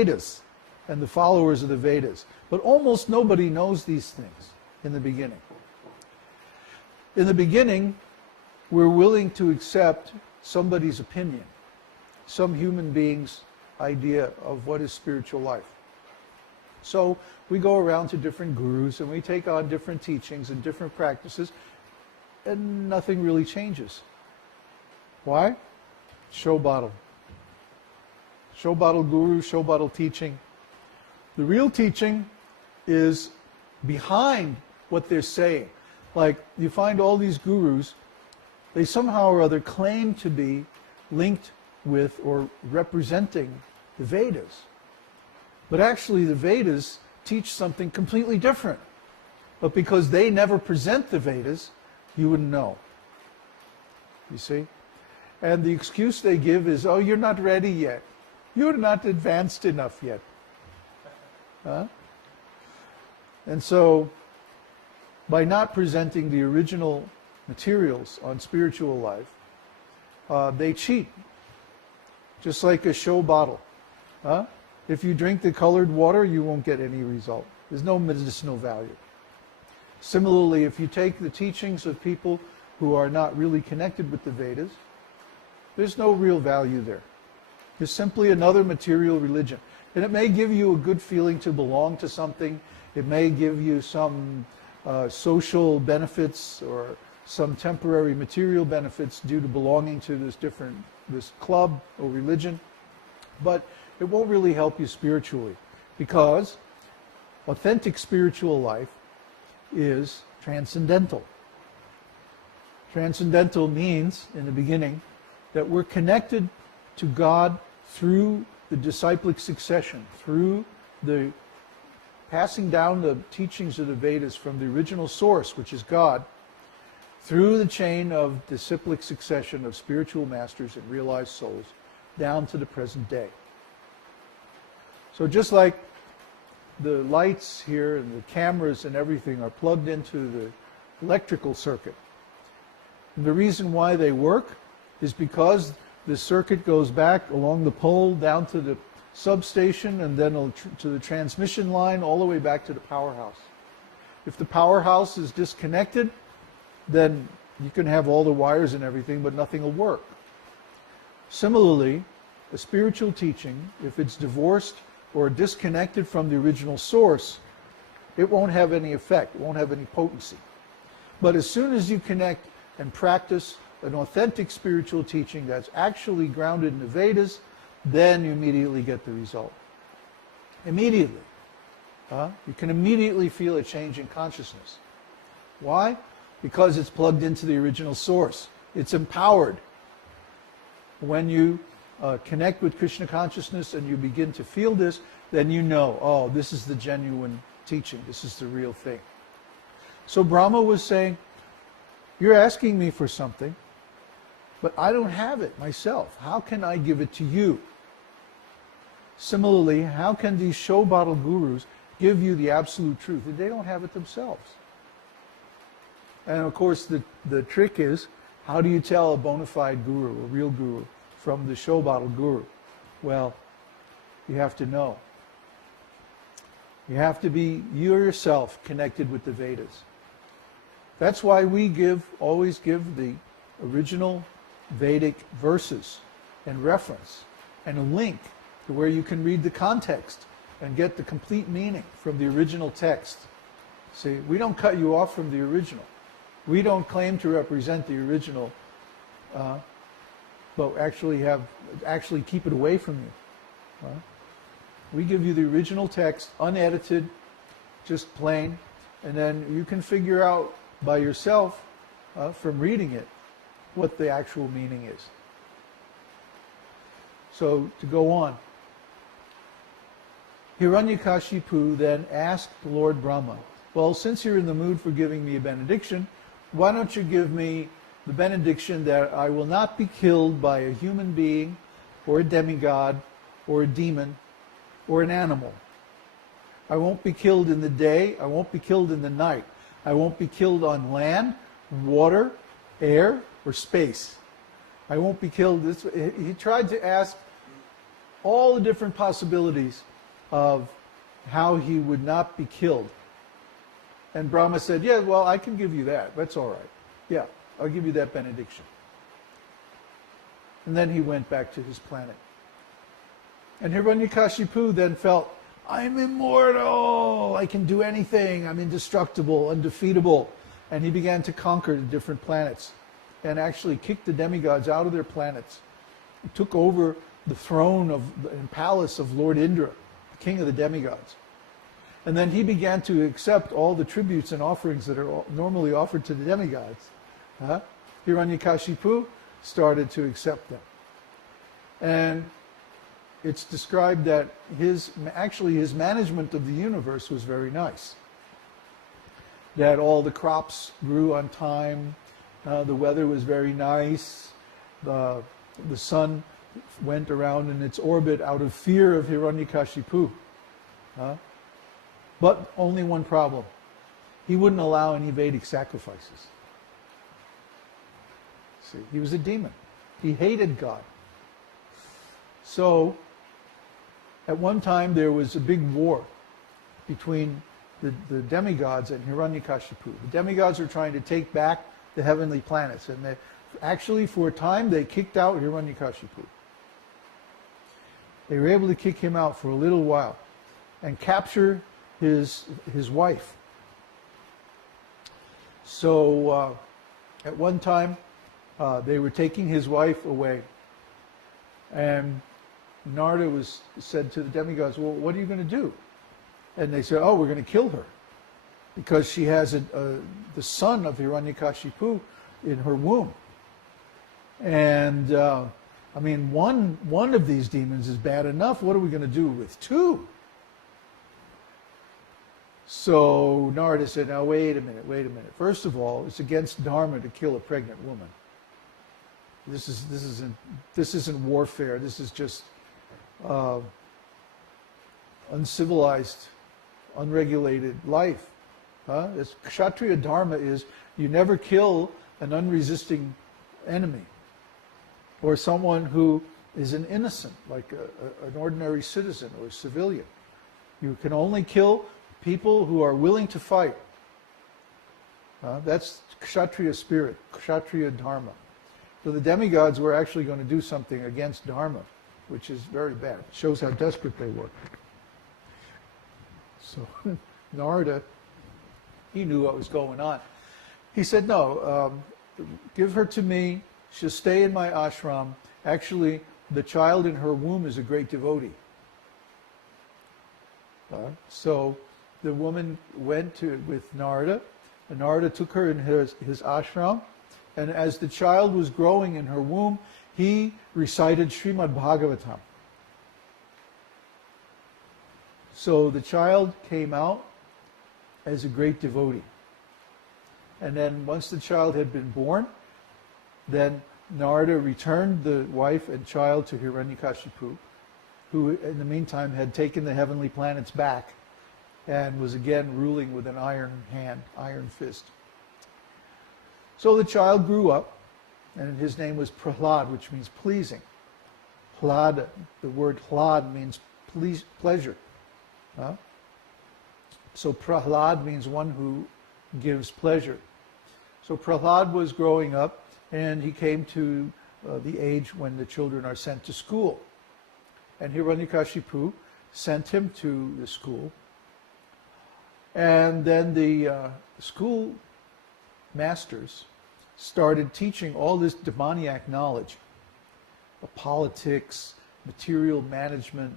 Vedas and the followers of the Vedas. But almost nobody knows these things in the beginning. In the beginning, we're willing to accept somebody's opinion, some human being's idea of what is spiritual life. So we go around to different gurus and we take on different teachings and different practices, and nothing really changes. Why? Show bottle. Show bottle guru, show bottle teaching. The real teaching is behind what they're saying. Like, you find all these gurus, they somehow or other claim to be linked with or representing the Vedas. But actually the Vedas teach something completely different. But because they never present the Vedas, you wouldn't know. You see? And the excuse they give is, oh, you're not ready yet. You're not advanced enough yet. Huh? And so, by not presenting the original materials on spiritual life, they cheat. Just like a show bottle. Huh? If you drink the colored water, you won't get any result. There's no medicinal value. Similarly, if you take the teachings of people who are not really connected with the Vedas, there's no real value there. It's simply another material religion. And it may give you a good feeling to belong to something. It may give you some social benefits or some temporary material benefits due to belonging to this club or religion. But it won't really help you spiritually, because authentic spiritual life is transcendental. Transcendental means, in the beginning, that we're connected to God through the disciplic succession, through the passing down the teachings of the Vedas from the original source, which is God, through the chain of disciplic succession of spiritual masters and realized souls, down to the present day. So just like the lights here and the cameras and everything are plugged into the electrical circuit, the reason why they work is because the circuit goes back along the pole down to the substation and then to the transmission line all the way back to the powerhouse. If the powerhouse is disconnected, then you can have all the wires and everything, but nothing will work. Similarly, a spiritual teaching, if it's divorced or disconnected from the original source, it won't have any effect, it won't have any potency. But as soon as you connect and practice an authentic spiritual teaching that's actually grounded in the Vedas, then you immediately get the result. Immediately. You can immediately feel a change in consciousness. Why? Because it's plugged into the original source. It's empowered. When you connect with Krishna consciousness and you begin to feel this, then you know, oh, this is the genuine teaching. This is the real thing. So Brahma was saying, you're asking me for something, but I don't have it myself. How can I give it to you? Similarly, how can these show bottle gurus give you the absolute truth if they don't have it themselves? And of course, the trick is, how do you tell a bona fide guru, a real guru, from the show bottle guru? Well, you have to know. You have to be you yourself connected with the Vedas. That's why we always give the original Vedic verses and reference and a link to where you can read the context and get the complete meaning from the original text. See, we don't cut you off from the original. We don't claim to represent the original, but actually keep it away from you. We give you the original text, unedited, just plain, and then you can figure out by yourself, from reading it, what the actual meaning is. So, to go on. Hiranyakashipu then asked Lord Brahma, well, since you're in the mood for giving me a benediction, why don't you give me the benediction that I will not be killed by a human being, or a demigod, or a demon, or an animal. I won't be killed in the day, I won't be killed in the night. I won't be killed on land, water, air, or space. I won't be killed. He tried to ask all the different possibilities of how he would not be killed. And Brahma said, yeah, well, I can give you that. That's all right. Yeah, I'll give you that benediction. And then he went back to his planet. And Hiranyakashipu then felt, I'm immortal, I can do anything, I'm indestructible, undefeatable. And he began to conquer the different planets and actually kicked the demigods out of their planets. He took over the throne and palace of Lord Indra, the king of the demigods. And then he began to accept all the tributes and offerings that are normally offered to the demigods. Hiranyakashipu started to accept them. And it's described that his management of the universe was very nice. That all the crops grew on time, the weather was very nice, the sun went around in its orbit out of fear of Hiranyakashipu. But only one problem. He wouldn't allow any Vedic sacrifices. See, he was a demon. He hated God. So, at one time there was a big war between the demigods and Hiranyakashipu. The demigods were trying to take back the heavenly planets, and actually for a time they kicked out Hiranyakashipu. They were able to kick him out for a little while and capture his wife. So at one time they were taking his wife away, and Narada said to the demigods, well, what are you going to do? And they said, oh, we're going to kill her because she has the son of Hiranyakashipu in her womb. And I mean, one of these demons is bad enough. What are we going to do with two? So Narada said, now wait a minute. First of all, it's against Dharma to kill a pregnant woman. This isn't warfare. This is just uncivilized, unregulated life. It's Kshatriya Dharma is you never kill an unresisting enemy or someone who is an innocent, like an ordinary citizen or civilian. You can only kill people who are willing to fight. That's Kshatriya spirit, Kshatriya Dharma. So the demigods were actually going to do something against Dharma, which is very bad. It shows how desperate they were. So Narada, he knew what was going on. He said, no, give her to me. She'll stay in my ashram. Actually, the child in her womb is a great devotee. So the woman went with Narada, and Narada took her in his ashram, and as the child was growing in her womb, he recited Śrīmad-Bhāgavatam. So the child came out as a great devotee. And then once the child had been born, then Narada returned the wife and child to Hiranyakashipu, who in the meantime had taken the heavenly planets back and was again ruling with an iron hand, iron fist. So the child grew up, and his name was Prahlad, which means pleasing. Hlada, the word hlad means pleasure. So Prahlad means one who gives pleasure. So Prahlad was growing up, and he came to the age when the children are sent to school. And Hiranyakashipu sent him to the school. And then the school masters started teaching all this demoniac knowledge of politics, material management,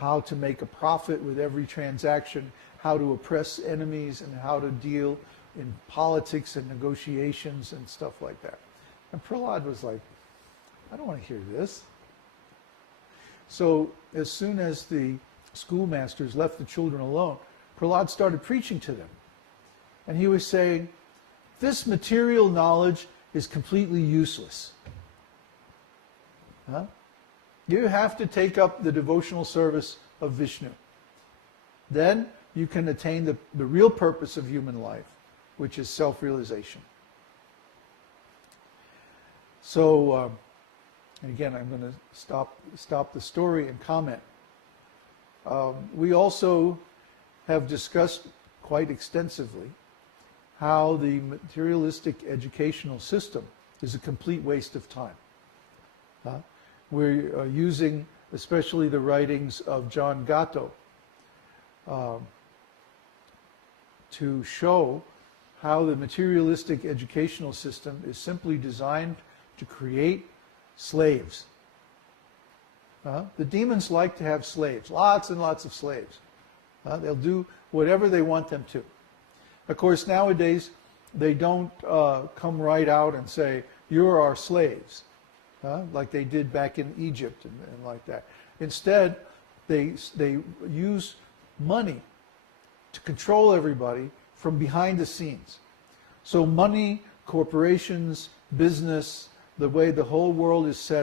how to make a profit with every transaction, how to oppress enemies, and how to deal in politics and negotiations and stuff like that. And Prahlad was like, I don't want to hear this. So as soon as the schoolmasters left the children alone, Prahlad started preaching to them. And he was saying, this material knowledge is completely useless. You have to take up the devotional service of Vishnu. Then you can attain the real purpose of human life, which is self-realization. So And again, I'm going to stop the story and comment. We also have discussed quite extensively how the materialistic educational system is a complete waste of time. We're using especially the writings of John Gatto to show how the materialistic educational system is simply designed to create slaves. The demons like to have slaves, lots and lots of slaves. They'll do whatever they want them to. Of course, nowadays, they don't come right out and say, "You're our slaves," like they did back in Egypt and like that. Instead, they use money to control everybody from behind the scenes. So money, corporations, business, the way the whole world is set